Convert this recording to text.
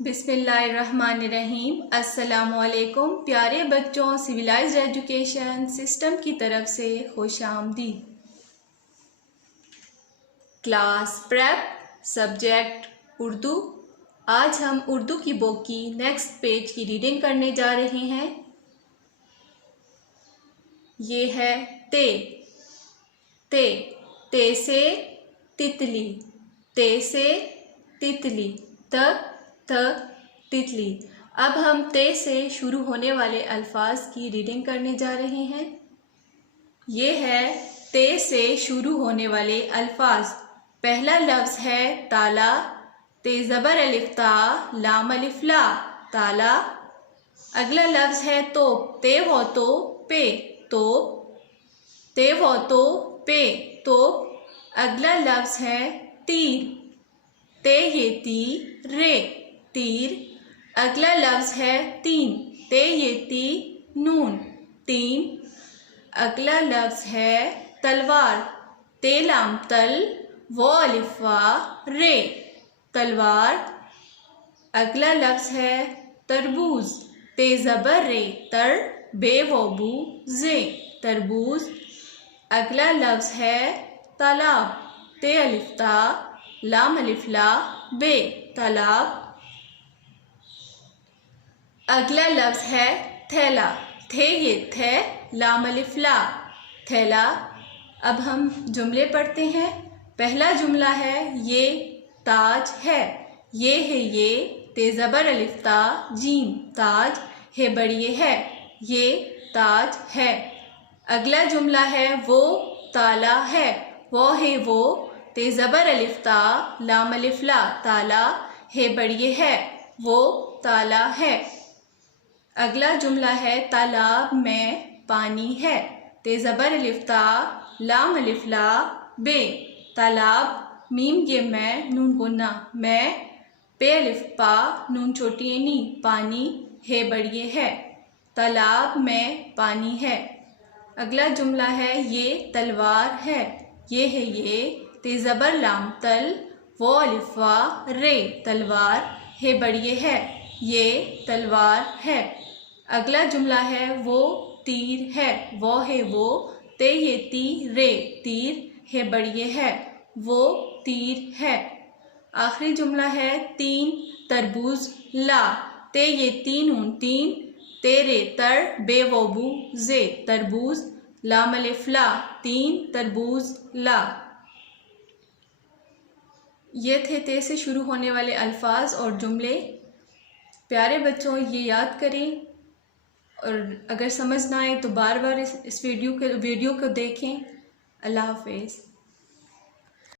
बिस्मिल्लाहिर्रहमानिर्रहीम। अस्सलामुअलैकुम प्यारे बच्चों, सिविलाइज्ड एजुकेशन सिस्टम की तरफ से खुशामदीद। Class prep subject Urdu. आज हम उर्दू की बुक की नेक्स्ट पेज की रीडिंग करने जा रहे हैं। ये है ते। ते ते से तितली, ते से तितली, त तितली। अब हम ते से शुरू होने वाले अल्फाज की रीडिंग करने जा रहे हैं। ये है ते से शुरू होने वाले अल्फाज। पहला लफ्ज़ है ताला। ते ज़बर अलिफ ता, लाम अलिफ ला, ताला। अगला लफ्ज़ है तोप। ते वो तो पे, तोप। ते वो तो पे, तोप। अगला लफ्ज़ है तीर। ते ये ती, रे, तीर। अगला लफ्ज़ है तीन। ते ये ती, नून, तीन। अगला लफ्ज़ है तलवार। ते लाम तल, वो अलिफ वा, रे, तलवार। अगला लफ्ज़ है तरबूज। ते ज़बर रे तर, बे वो बू, जे, तरबूज। अगला लफ्ज़ है तालाब। ते अलिफ ता, लाम अलिफ ला, बे, तालाब। अगला लफ्ज़ है थैला। थे ये थे, लाम अलिफ ला, थैला। अब हम जुमले पढ़ते हैं। पहला जुमला है ये ताज है। ये है ये, ते ज़बर अलिफ ता, जीम, ताज, है बड़िए है, ये ताज है। अगला जुमला है वो ताला है। वो है वो, ते ज़बर अलिफ ता, लाम अलिफ ला, ताला, है बड़िए है, वो ताला है। अगला जुमला है तालाब में पानी है। ते ज़बर अलिफ ता, लाम अलिफ ला, बे, तालाब। मीम ये मैं, नून गुन्ना मैं, पे अलिफ पा, नून छोटी नी, पानी, है बड़िए है, तालाब में पानी है। अगला जुमला है ये तलवार है। ये है ये, ते ज़बर लाम तल, वो अलिफ वा, रे, तलवार, है बड़िए है, ये तलवार है। अगला जुमला है वो तीर है। वो है वो, ते ये ती, रे, तीर, है बड़िए है, वो तीर है। आखिरी जुमला है तीन तरबूज ला। ते ये तीन उन तीन, तेरे तर, बे वो बू, जे, तरबूज, लाम अलिफ ला, तीन तरबूज ला। ये थे ते से शुरू होने वाले अल्फाज और जुमले। प्यारे बच्चों, ये याद करें और अगर समझ ना आए तो बार बार इस वीडियो को देखें। अल्लाह हाफ़िज़।